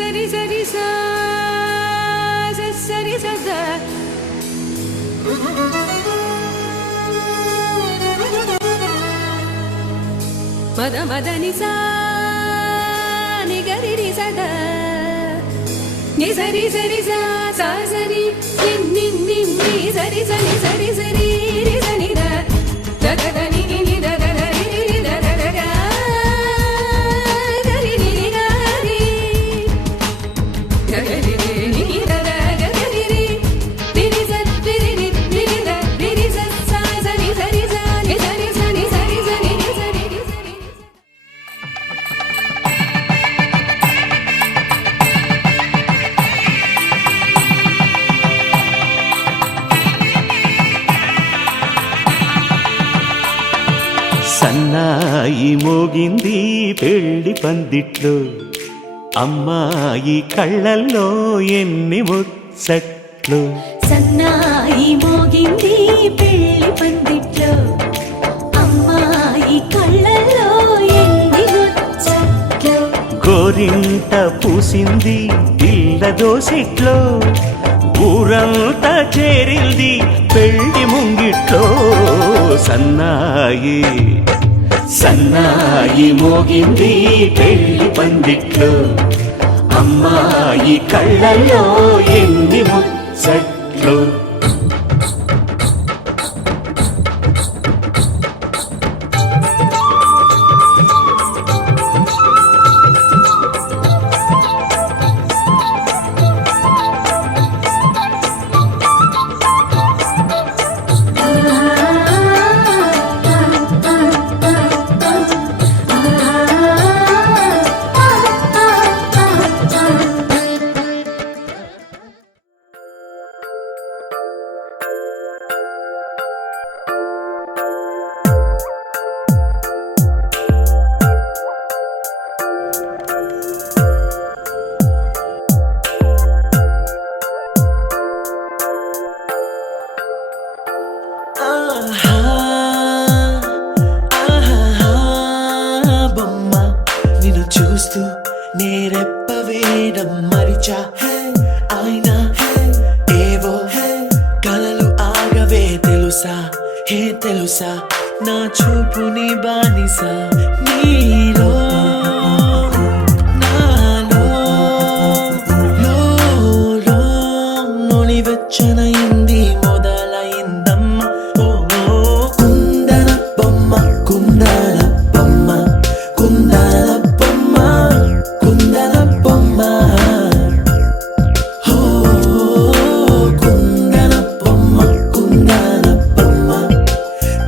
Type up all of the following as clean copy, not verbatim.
సరి సరి సా సరి సద మద మదని సా నిగరి రి సద ని సరి సరి సా సా సరి ని ని ని సరి సరి సరి సరి రి సని ద ద ద ని ని ద ద ద రి రి ద ద ద గా ద రి రి గా రి ద ద రి రి ద ద గా రి రి రి రి స రి రి రి రి ద రి రి స సా సరి సరి సా ని సరి సని సరి సని ని సరి రి సరి సన్నాయి మోగింది పెళ్లి పందిట్లో అమ్మాయి కళ్ళల్లో ఎన్ని ముచ్చట్లు సన్నాయి మోగింది పెళ్లి పందిట్లో అమ్మాయి కళ్ళల్లో ఎన్ని ముచ్చట్లు గోరింట పూసింది పిల్ల దోసిట్లో ఊరంతా చేరింది పెళ్లి ముంగిట్లో సన్నాయి సన్నాయి మోగింది పెళ్లి పందిట్లో అమ్మాయి కళ్ళల్లో ఎన్ని ముచ్చట్లు బొమ్మ నిన్ను చూస్తూ నేరెప్ప వేయడం మరిచా అయినా ఏవో కలలు ఆగవే తెలుసా హే తెలుసా నా చూపుని బానిసా నీలో నాలో లో నివచ్చనయింది మొదలైందమ్మ ఓ కుందన బొమ్మ కుందన బొమ్మ కుందన బొమ్మ కుందన బొమ్మ ఓ కుందన బొమ్మ కుందన బొమ్మ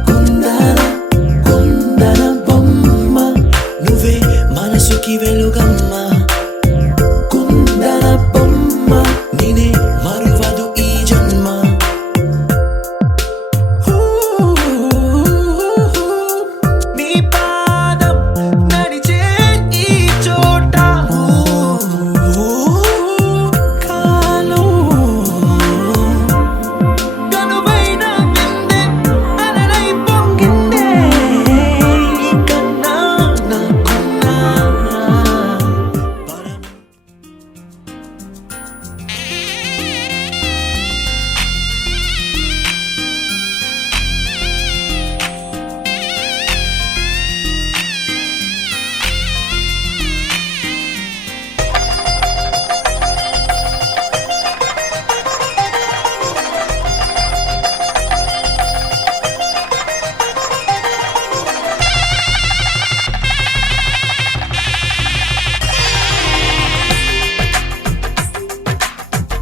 కుందన బొమ్మ నువ్వే మనసుకి వెలుగమ్మ కుందన బొమ్మ నేనే మరువదు ఈ జన్మ నీ పాదం నడిచే ఈ చోట కాలం కనువైన విందే అలరై పొంగిందే ఈ కన్నా నాకున్నా పరం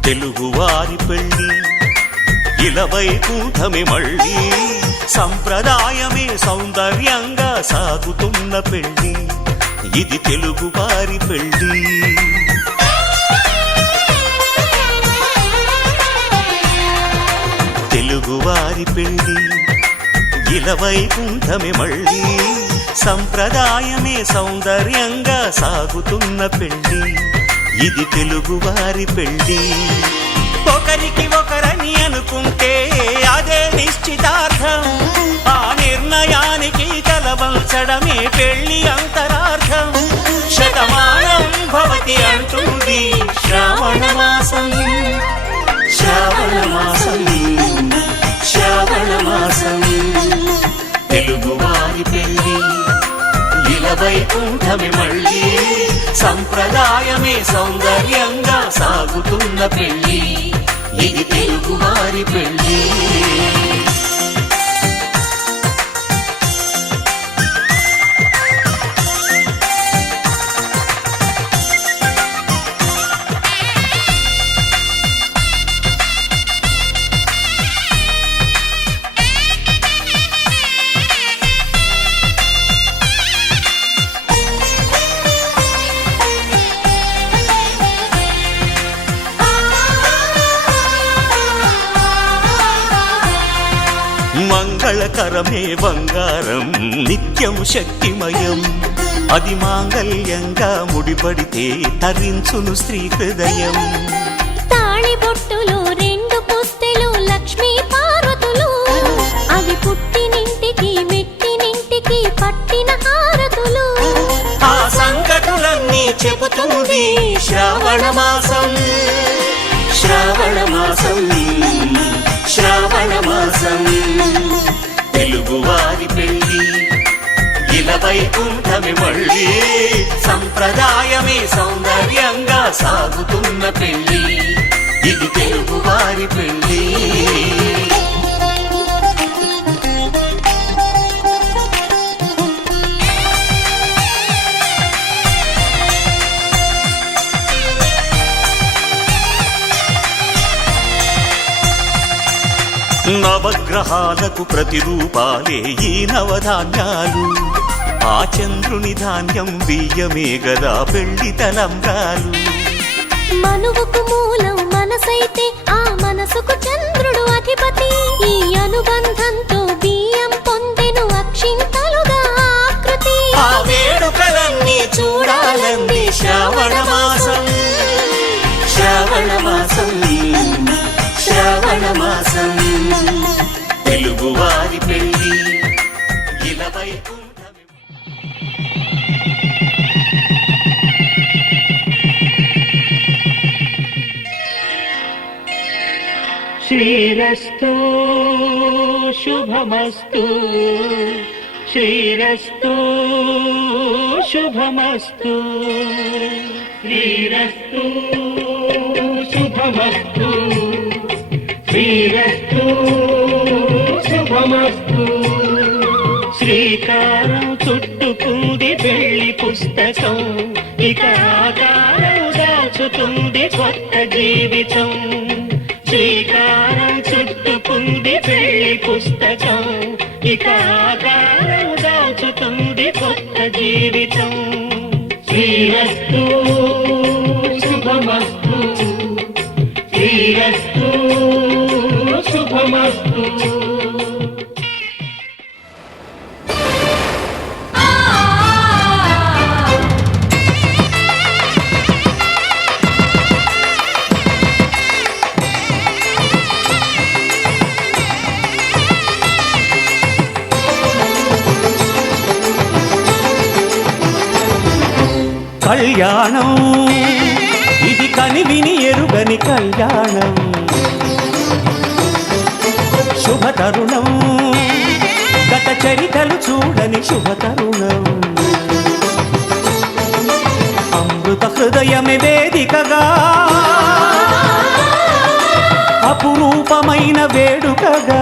తెలుగువారి పెళ్ళి ఇలవైకుంఠమే మళ్ళీ సంప్రదాయమే సౌందర్యంగా సాగుతున్న పెళ్ళి ఇది తెలుగువారి పెళ్ళి తెలుగువారి పెళ్ళి ఇలవైకుంఠమే మళ్ళీ సంప్రదాయమే సౌందర్యంగా సాగుతున్న పెళ్ళి ఇది తెలుగువారి పెళ్ళి ఒకరికి ఒకరని అనుకుంటే అదే నిశ్చితార్థం ఆ నిర్ణయానికి కలవంచ పంచడమే పెళ్లి అంతరార్థం. శతమానం భవతి అంటుంది శ్రావణ మాసం, శ్రావణ మాసం, శ్రావణ మాసం. తెలుగువారి పెళ్లి ఇలా వైకుంఠమే మళ్ళీ, సంప్రదాయమే సౌందర్యంగా సాగుతున్న పెళ్లి, ఇది తెలుగువారి పెళ్లి. మంగళకరమే బంగారం నిత్యం శక్తిమయం, అది మాంగళ్యంగా ముడిపడితే తరించును స్త్రీ హృదయం. తాళి బొట్టులు రెండు పుస్తెలు లక్ష్మీ పార్వతులు, అవి పుట్టినింటికి మెట్టినింటికి పట్టిన హారతులు. ఆ సంగతులన్నీ చెబుతుంది శ్రావణ మాసం, శ్రావణ మాసం, శ్రావణ మాసం. తెలుగువారి పెళ్లి ఇలా వైకుంఠమే మళ్ళీ, సంప్రదాయమే సౌందర్యంగా సాగుతున్న పెళ్లి, ఇది తెలుగువారి పెళ్లి. నవగ్రహాలకు ప్రతిరూపాలే ఈ నవధాన్యాలు, ఆ చంద్రుని ధాన్యం బియ్యమే గదా పెళ్లి తలంబ్రాలు. మనువుకు మూలం మనసైతే ఆ మనసుకు చంద్రుడు అధిపతి, ఈ అనుబంధంతో బియ్యం పొందెను అక్షింతలుగా ఆకృతి. ఆ వేడుకలన్నీ చూడాలంది శ్రావణ మాసం, శ్రావణ మాసం, శ్రావణ మాసం. తెలుగువారి పెళ్లి ఇలా వైకుంఠమే. శ్రీరస్తు శుభమస్తు, శ్రీరస్తు శుభమస్తు, శ్రీరస్తు శుభమస్తు, శ్రీరస్తు శుభమస్తు. శ్రీకారం చుట్టుకుంది పెళ్లి పుస్తకం, ఇక ఆకారం దాచుతుంది కొత్త జీవితం. శ్రీకారం చుట్టుకుంది పెళ్లి పుస్తకం, ఇక ఆకారం దాచుతుంది కొత్త జీవితం. శ్రీరస్తు శుభమస్తు, శ్రీరస్తు శుభమస్తు. కళ్యాణం ఇది కనివిని ఎరుగని కళ్యాణం, శుభతరుణం గత చరితలు చూడని శుభతరుణం. అమృత హృదయమే వేదికగా అపురూపమైన వేడుకగా,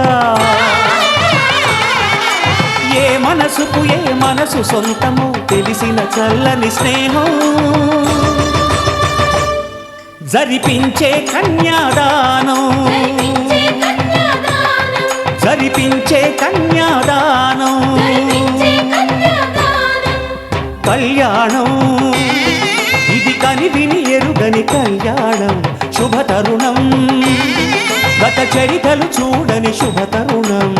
ఏ మనసుకు ఏ మనసు సొంతము తెలిసిన చల్లని స్నేహం, జరిపించే కన్యాదానం, జరిపించే కన్యాదానం. కళ్యాణం ఇది కనివిని ఎరుగని కళ్యాణం, శుభతరుణం గత చరితలు చూడని శుభతరుణం.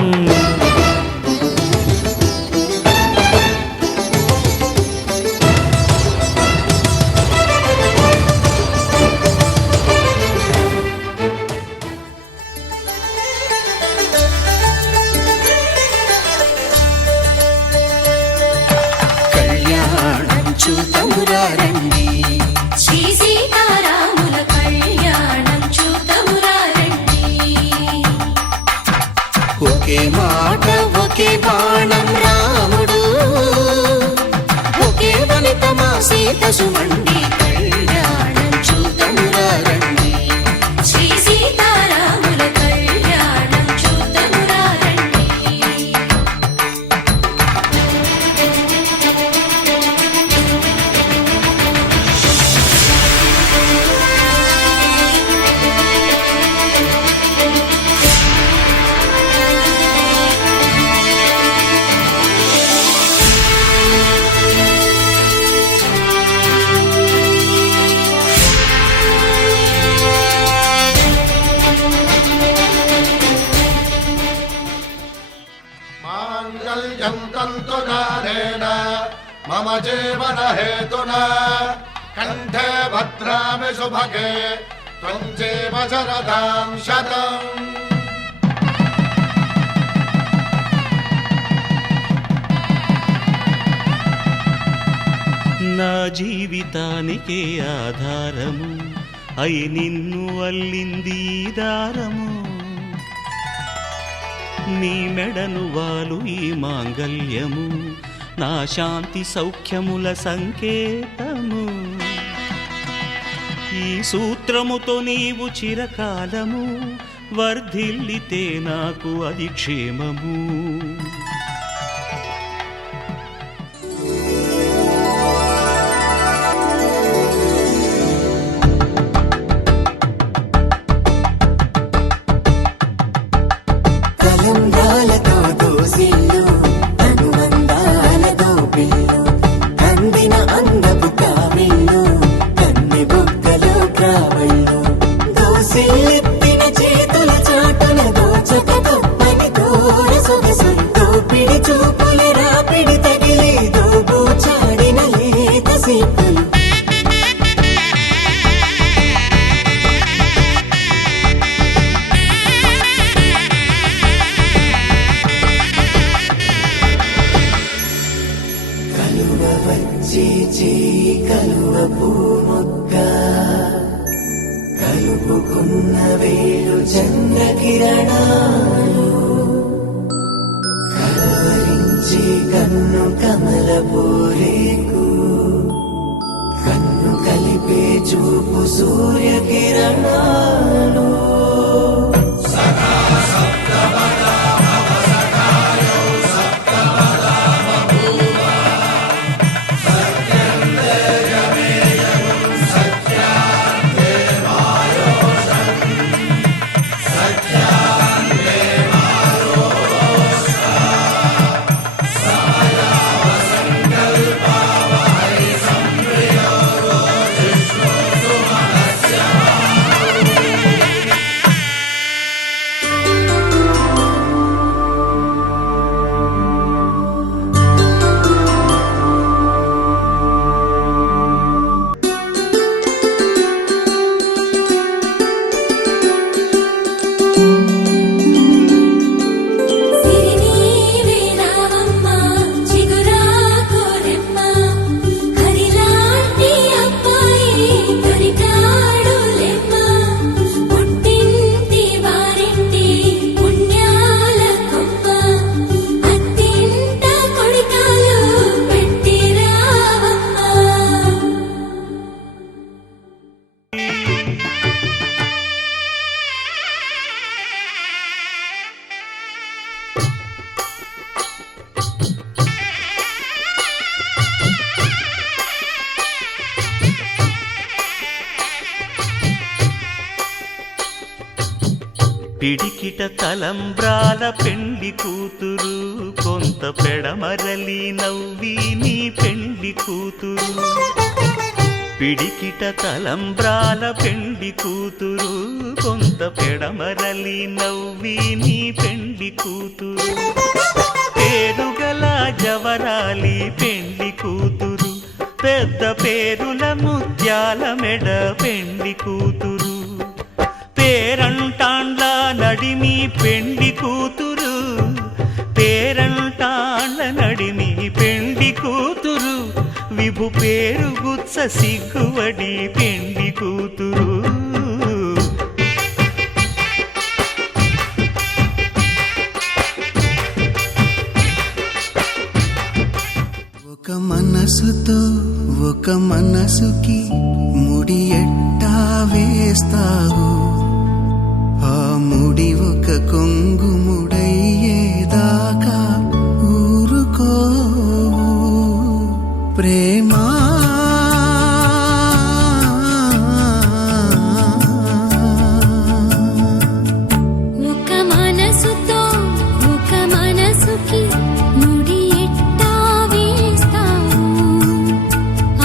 పశుమండి కళ్యాణం చూద్దామురా రండి శ్రీ సీతారాముల కళ్యాణం చూద్దామురా రండి माङ्गल्यं तन्तुकारेण मम जीवन हेतुना कण्ठे भद्रामि सुभगे त्वं जीव शरदां शतम् నా జీవితానికే ఆధారము అయి నిన్ను అల్లింది ఈ దారము నీ మెడను వాలు ఈ మాంగల్యము నా శాంతి సౌఖ్యముల సంకేతము ఈ సూత్రముతో నీవు చిరకాలము వర్ధిల్లితే నాకు అది క్షేమము కలంబ్రాలతో దోసిళ్ళు అనుబంధాలతో పిల్లు కందిన అందపు కావిళ్ళు కన్ని బుగ్గలో గ్రావళ్ళు దోసిళ్ళెత్తిన చేతుల చాటున దోచక తప్పని దూర సొగసులు దోపిడి చూపుల రాపిడి తగిలి దోబూచాడిన లేత సీపులు కలువ వచ్చే చేయి కలువ పూమొక్క కలుపుకున్న వేలు చంద్రకిరణాలు కలవరించే కన్ను కమల పూరేకు కన్ను కలిపే చూపు సూర్యకిరణాలు సిరినీవే రావమ్మ చిగురాకురెమ్మ కరిలాంటి అబ్బాయి దొరికాడులెమ్మ పుట్టింటి వారింటి పుణ్యాల కొమ్మ అత్తింట కొడికాలు పెట్టి రావమ్మ పిడికిట తలంబ్రాల పెండ్లి కూతురు కొంత పెడమరలి నవ్వి నీ పెండ్లి కూతురు పిడికిట తలంబ్రాల పెండ్లి కూతురు కొంత పెడమరలి నవ్వి నీ పెండ్లి కూతురు పేరుగల జవరాలి పెండ్లి కూతురు పెద్ద పేరుల ముత్యాల మెడ పెండ్లి కూతురు పేరంటాండ్ల నడిమి పెండ్లి కూతురు పేరంటాండ్ల నడిమి పెండ్లి కూతురు విభు పేరు గుత్స సిగ్గువడి పెండ్లి కూతురు ఒక మనసుతో ఒక మనసు మనసుకి ముడి ఎట్టా వేస్తావు ఆ ముడి ఒక కొంగు ముడయ్యేదాకా ఊరుకో ప్రేమా ఒక మనసుతో ఒక మనసుకి ముడి ఎట్టా వేస్తావు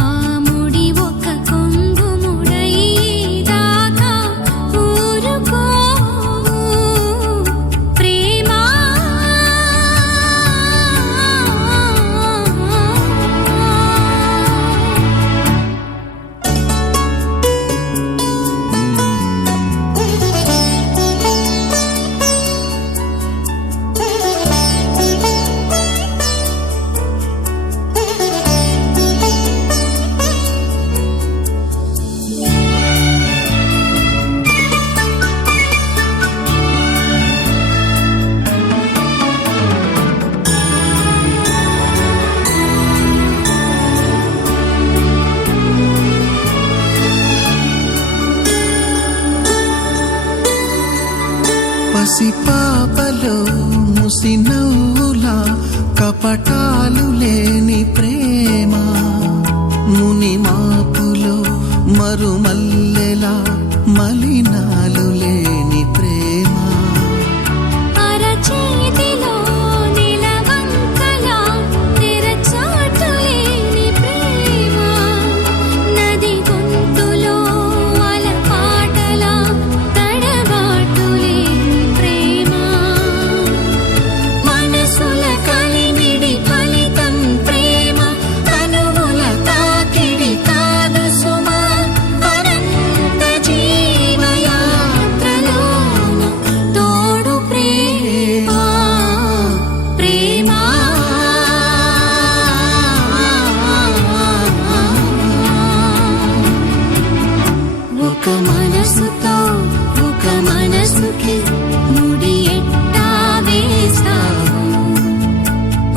ఆ ముడి ఒక కొంగు ముడయ్యేదాకా ఊరుకో ప్రేమా పసిపాపలో ముసినవ్వులా కపటాలు లేని ప్రేమ ముని మాపులో మరుమల్లెలా మలినాలు లేని ప్రేమ అరచేతిలో నిలవంకలా తెరచాటు లేని ప్రేమ నది గొంతులో అలపాటలా తడబాటు లేని ప్రేమ మనసుల కలిమిడి ఫలితం ప్రేమ కనువుల తాకిడి కాదు సుమా అనంత జీవయాత్రలోన తోడు ప్రేమ ప్రేమ ఒక మనసుతో ఒక మనసుకి ముడి ఎట్టా వేస్తావు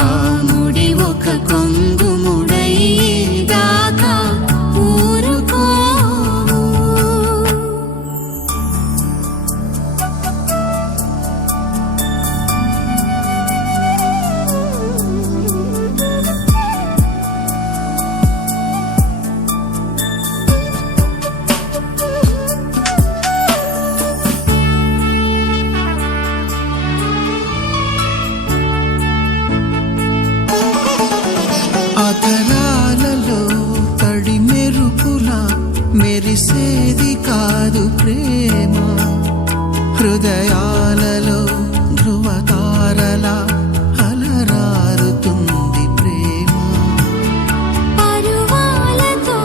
ఆ ముడి ఒక కొంగు ముడయ్యేదాకా ఊరుకో అధరాలలో తడి మెరుపులా మెరిసేది కాదు ప్రేమ హృదయాలలో ధ్రువతారలా అలరారుతుంది ప్రేమ పరువాలతో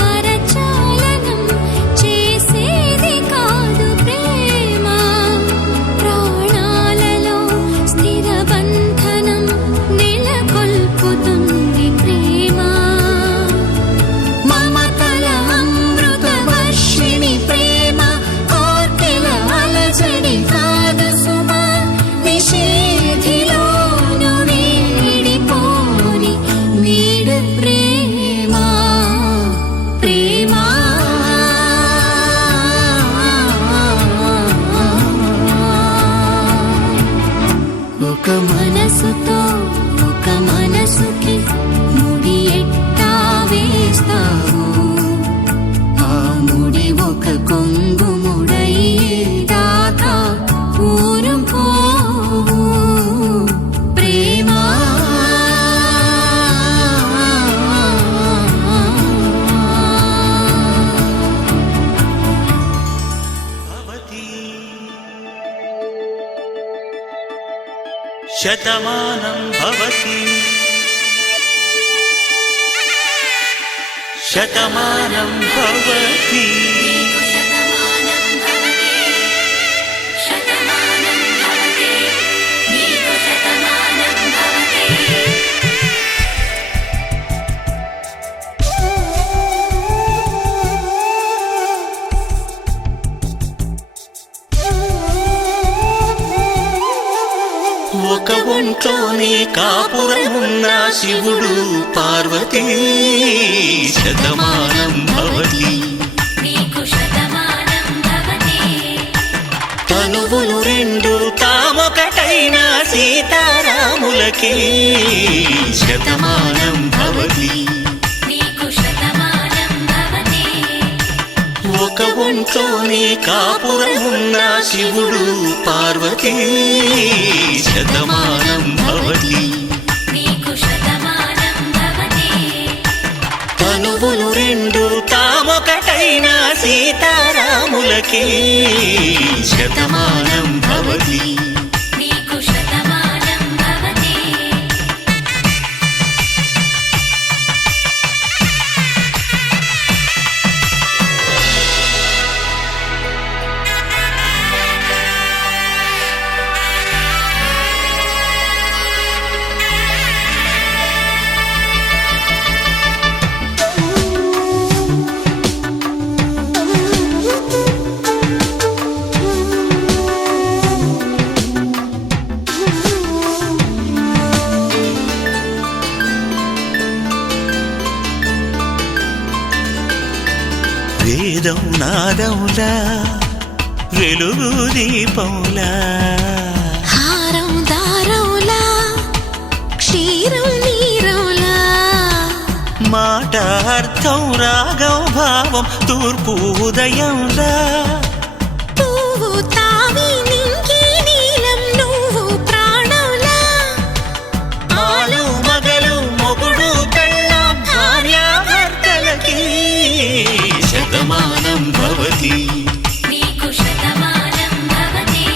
కరచాలనం చేసేది కాదు ప్రేమ ప్రాణాలలో స్థిర బంధనం నెలకొల్పుతుంది ప్రేమ మమతల అమృత వర్షిణి ప్రేమ కోర్కెల అలజడి కాదు సుమా నిషేధిలోను వీడిపోని వీడ ప్రేమ ప్రేమ ఒక మనసుతో ఒక మనసుకి ముడి ఎట్టా వేస్తావు ఆ ముడి ఒక కొంగు ముడయ్యేదాకా ఊరుకో ప్రేమ శతమానం భవతి శతమానం భవతి ఒక ఒంట్లోనే కాపురమున్న శివుడు పార్వతీ శతమానం భవతి నీకు శతమానం భవతి తనువులు రెండు తామొకటైన సీతారాములకి శతమానం భవతి నీకు శతమానం భవతి ఒక ఒంట్లోనే కాపురమున్న శివుడు పార్వతీ శతమానం భవతి నీకు శతమానం భవతి తనువులు రెండు తామొకటైన సీతారాములకి శతమానం భవతి నీకు శతమానం భవతి వేదం నాదములా వెలుగు దీపములా హారం దారౌలా క్షీరం నీరౌలా మాట అర్థం రాగం భావం తూర్పు ఉదయంలా పువ్వు తావి నింగి నీలం నువ్వు ప్రాణంలా ఆలు మగలు మొగుడు పెళ్ళాం భార్యాభర్తలకి శతమానం భవతి నీకు శతమానం భవతి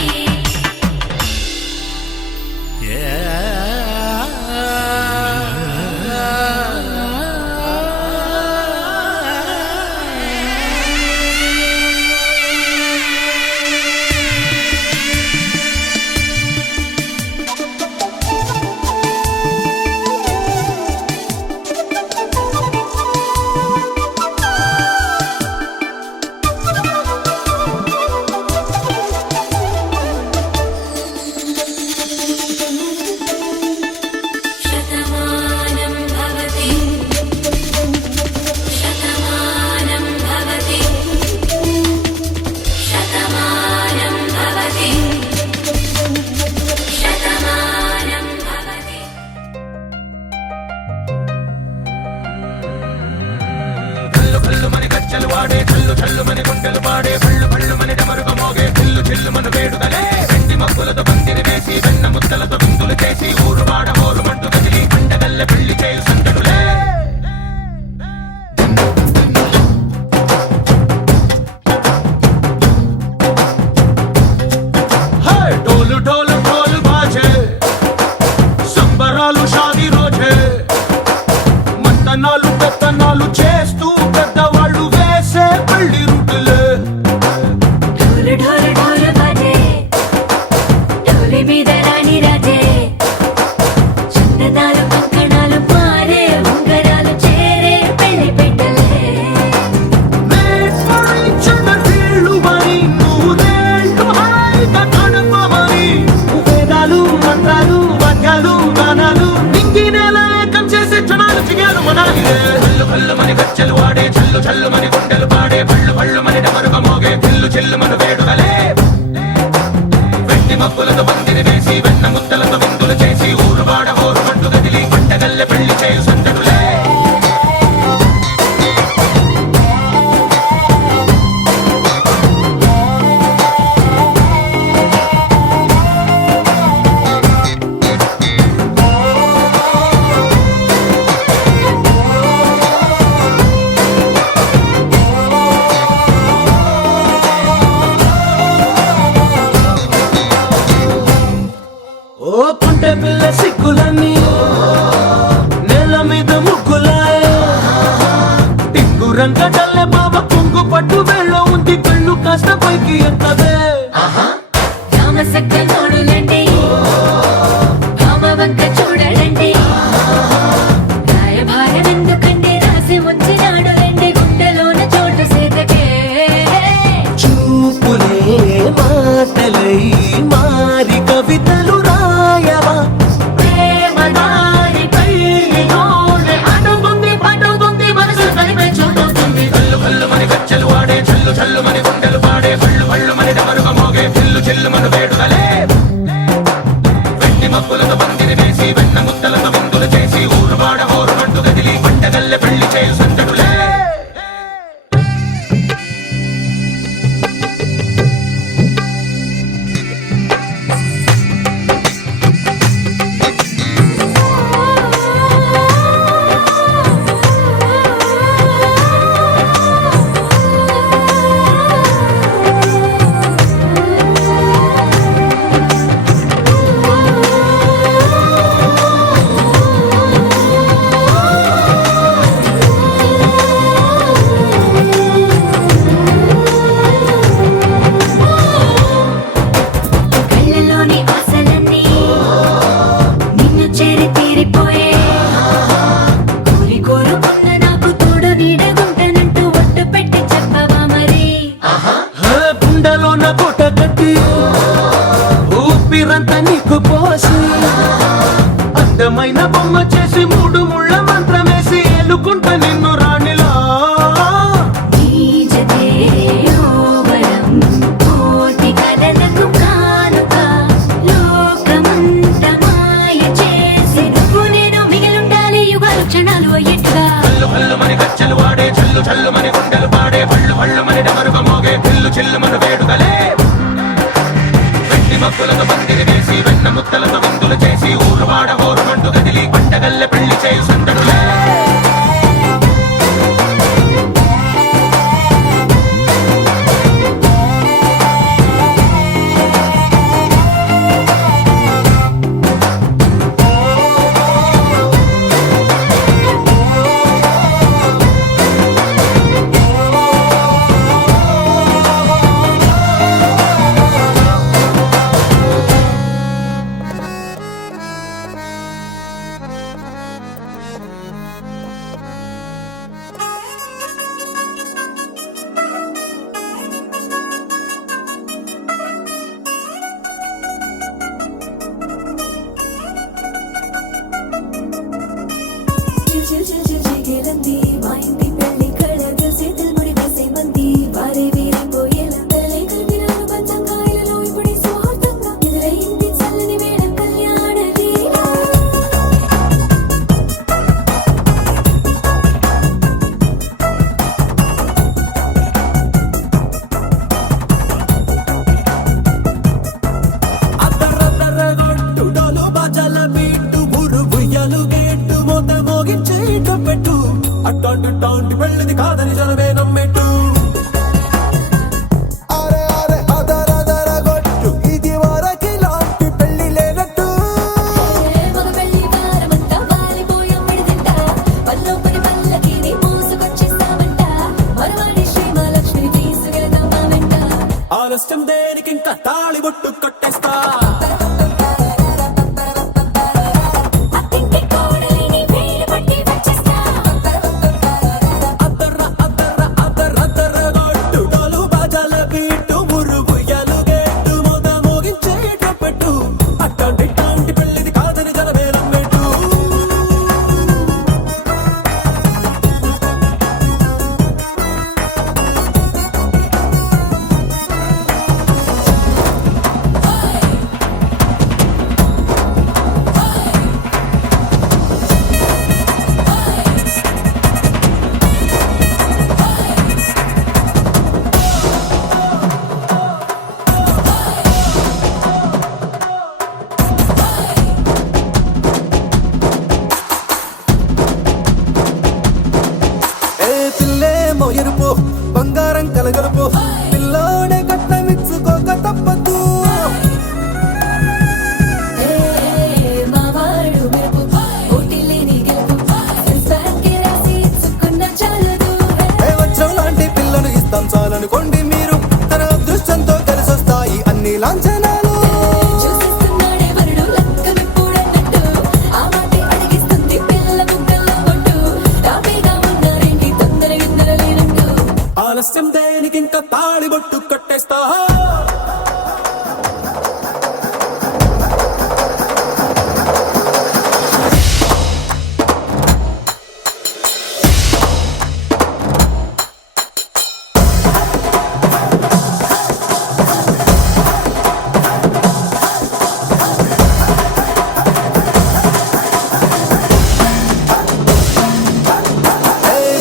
శతమానం భవతి శతమానం భవతి శతమానం భవతి శతమానం భవతి కల్లు కల్లు మని గజ్జలు వాడే కల్లు చల్లు మని గుండెలు పాడే పళ్ళు పళ్ళు మని డమరుగ మోగే చిల్లు చిల్లు మన వేడుదలే వెండి మబ్బులతో పందిరి వేసి వెన్న ముద్దలతో విందులు చేసి ఊరు వాడ ఊరు మంటు కదిలి పండగల్లె పెళ్లి చేయు సందడులే డోలు డోలు డోలు బాజే సంబరాలు షాదీ రోజే మంతనాలు పెత్తనాలు చేస్తూ పెద్దవాళ్ళు వేసే పెళ్లి రుటులే ढोल ढोल ढोल बाजे ढोली మీద రాణి రాజే చిన్నదాలు కంకణాలు మారే ఉంగరాలు చేరే పెళ్లి పెట్టలే వీళ్ళు మరి నూరేళ్ళు హాయిగా గడపమని వేదాలు మంత్రాలు వాక్యాలు గానాలు నింగి నేల ఏకం చేసే క్షణాలు చిగాలు మనాలి కల్లు కల్లు మని గజ్జలు వాడే చల్లు చల్లు మని గుండెలు పాడే పళ్ళు పళ్ళు మని డమరుగ మోగే చిల్లు చిల్లు మన వేడుదలే వెండి మబ్బులతో పందిరి వేసి వెన్న ముద్దలతో విందులు చేసి ఊరు వాడ ఊరు మంటు కదిలి పంటగల్లె పెళ్లి చేయు సందడులే ఓ పుంటె పిల్ల సిక్కులన్నీ నేల మీద ముగ్గులాయ్ టింగు రంగడల్లె బాబా కుంగు పట్టు వెళ్ళ ఉంది కళ్ళు కాస్త పైకి ఎత్తవే రామ సక్క నోడులండి రామ వంక చూడడండి రాయభారం ఎందుకండి రాసి వచ్చినాడు రండి గుండెలోన చోటు సేతకే చూపులే మాటలై మారి కవితలు రాయవా కోట కట్టి ఊపిరంతా నీకు పోసి అందమైన బొమ్మ చేసి మూడు ముళ్ళ మంత్రమేసి ఎలుకుంటా నిన్ను రాణిలా నీజతే ఓవరం కోటి కలలకు కానుక లోకమంత మాయ చేసి నువ్వు నేను మిగిలుండాలి యుగాలు క్షణాలు అయ్యేట్టుగా హల్లు హల్లు మని గచ్చలు వాడే చల్లు చల్లు మని గుండెలు పాడే హల్లు హల్లు మని డమరుగ మోగే పిల్లు చిల్లు మన వేడుకలే వెండి మబ్బులతో పందిరి వేసి వెన్న ముత్తలతో విందులు చేసి ఊరు వాడ హోరు మంటు కదిలి పంటగల్లె పెళ్లి చేయు సందడులే చిల్ చిల్ చిల్ చిల్ చిగేలంది మా ఇంటి పెళ్లి కళగా చేతులు ముడి వేసే మంది వారే వీరిపోయేలా తల్లి కలిపిన అనుబంధంగా ఇలలో ఇప్పుడే సౌహార్దంగా ఎదురైంది చల్లని వేళ కళ్యాణ లీలా అద్దరద్దరగొట్టు డోలు బాజాల బీటు ఊరు బుయ్యలు గేట్టు మోత మోగించే పెట్టు అట్టాంటి టాంటి పెళ్ళిది కాదని జనమే నమ్మెట్టు అరే అరే అదరదరగొట్టు ఇది వరకి లాంటి పెళ్లి లేనట్టు మగ పెళ్లి వారమంతా వాలిపోయాం విడిదింట పల్లోపరి పల్లకిని మోసుకొచ్చేస్తామంట మరవాడి శ్రీమహాలక్ష్మిని తీసుకెళ్దాం మా వెంట ఆలస్యం దేనికి ఇంకా తాళి బొట్టు కట్టేస్తా అత్తింటి కోడలిని వేలు పట్టి వచ్చేస్తా అద్దరద్దరగొట్టు డోలు బాజాల బీటు ఊరు బుయ్యలు గేట్టు మోత మోగించే పెట్టు అట్టాంటి టాంటి పెళ్ళిది కాదని జనమే నమ్మెట్టు ఏ పిల్లేమో ఎరుపు బంగారం కలగలుపు పిల్లోడే కట్నమిచ్చుకోక తప్పదు మా వాడు మెరుపు పోటీలేని గెలుపు సెన్సార్కి రాసి ఇచ్చుకున్న చాలదు ఏ వజ్రం లాంటి పిల్లను ఇస్తాం చాలనుకోండి మీరు తన అదృష్టంతో కలిసొస్తాయి అన్ని లాంఛనాలు చూసిస్తున్నాడే వరుడు లక్కమిప్పుడన్నట్టు ఆ మాటే అడిగిస్తుంది పిల్ల ముక్కల్లో కొట్టు తాపీగా ఉన్నారేంటి తొందర గిందర లేనట్టు ఆలస్యం దేనికి ఇంకా తాళి బొట్టు కట్టేస్తా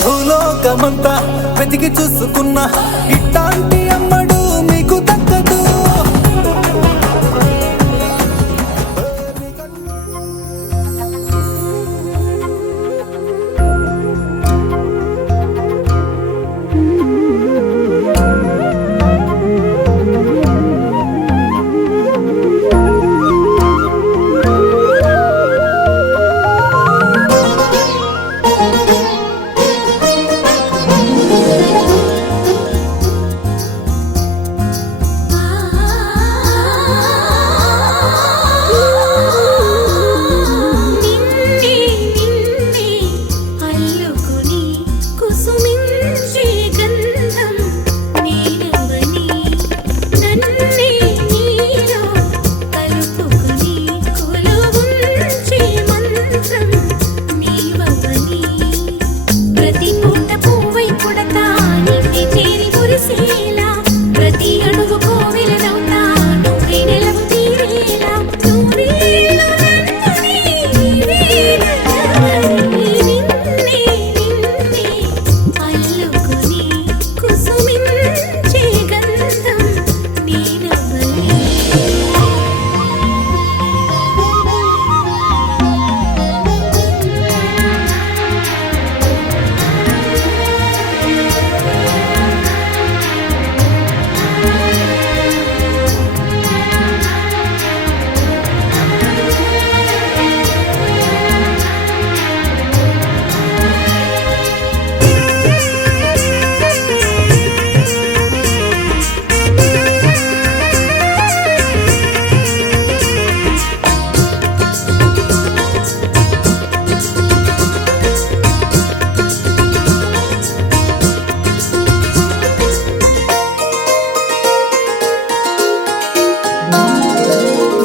భూలోకమంతా వెతికి చూసుకున్నా ఇట్టాంటి అమ్మడు మీకు దక్కదు నువ్వు కోవిలనవుతా నువ్వే నెలవు తీరేలా నూరేళ్ళు నన్నుని నిన్నే అల్లుకుని కుసుమించే గంధం నేనవ్వని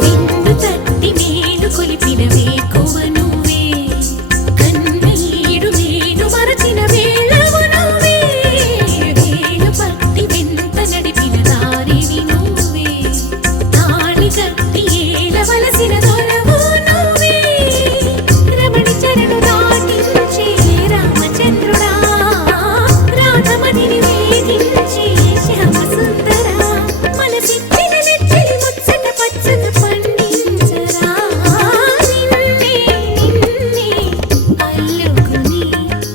విందు తట్టి మేలు కొలిపిన వేకువ నువ్వే కన్నీడు నేను మరచిన వేళవు నువ్వే వేలు పట్టి వింత నడిపిన దారివి నువ్వే తాళి కట్టి ఏలవలసిన దొరవు నువ్వే రమణి చరణు దాటించే రామచంద్రుడా రాధమణిని వేధించే శ్యామసుందరా మనసిచ్చిన నెచ్చిలి ముచ్చట పచ్చత పండించరా నిన్నే అల్లుకుని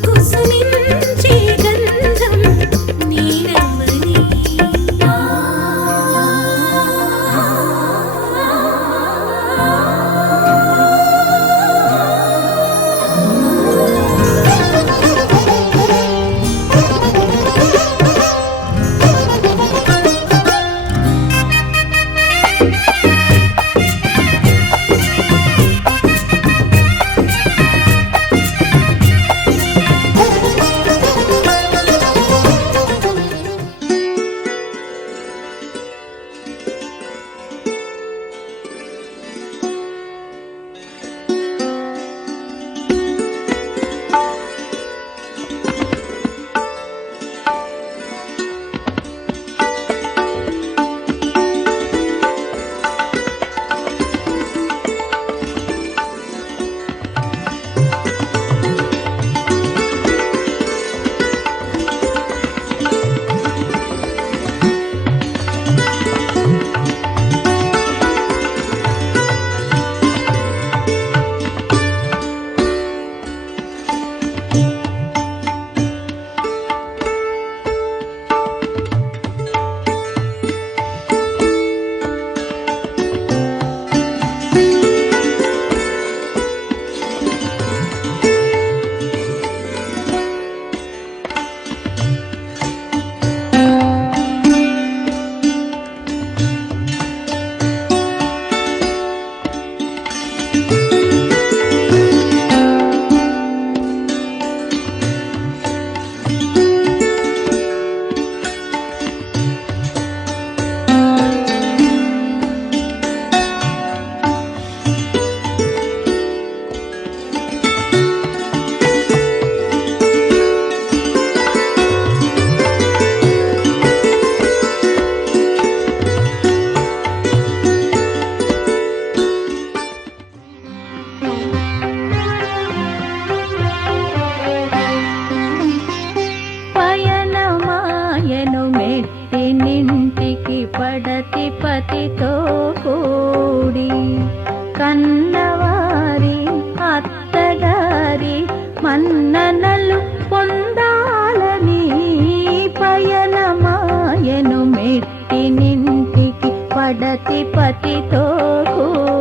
కుసుమించే గంధం నేనవ్వని పయనమాయను మెట్టినింటికి పడతి పతితో కూడి కన్నవారి అత్తగారి మన్ననలు పొందాలని పయనమాయను మెట్టినింటికి పడతి పతితో కూడి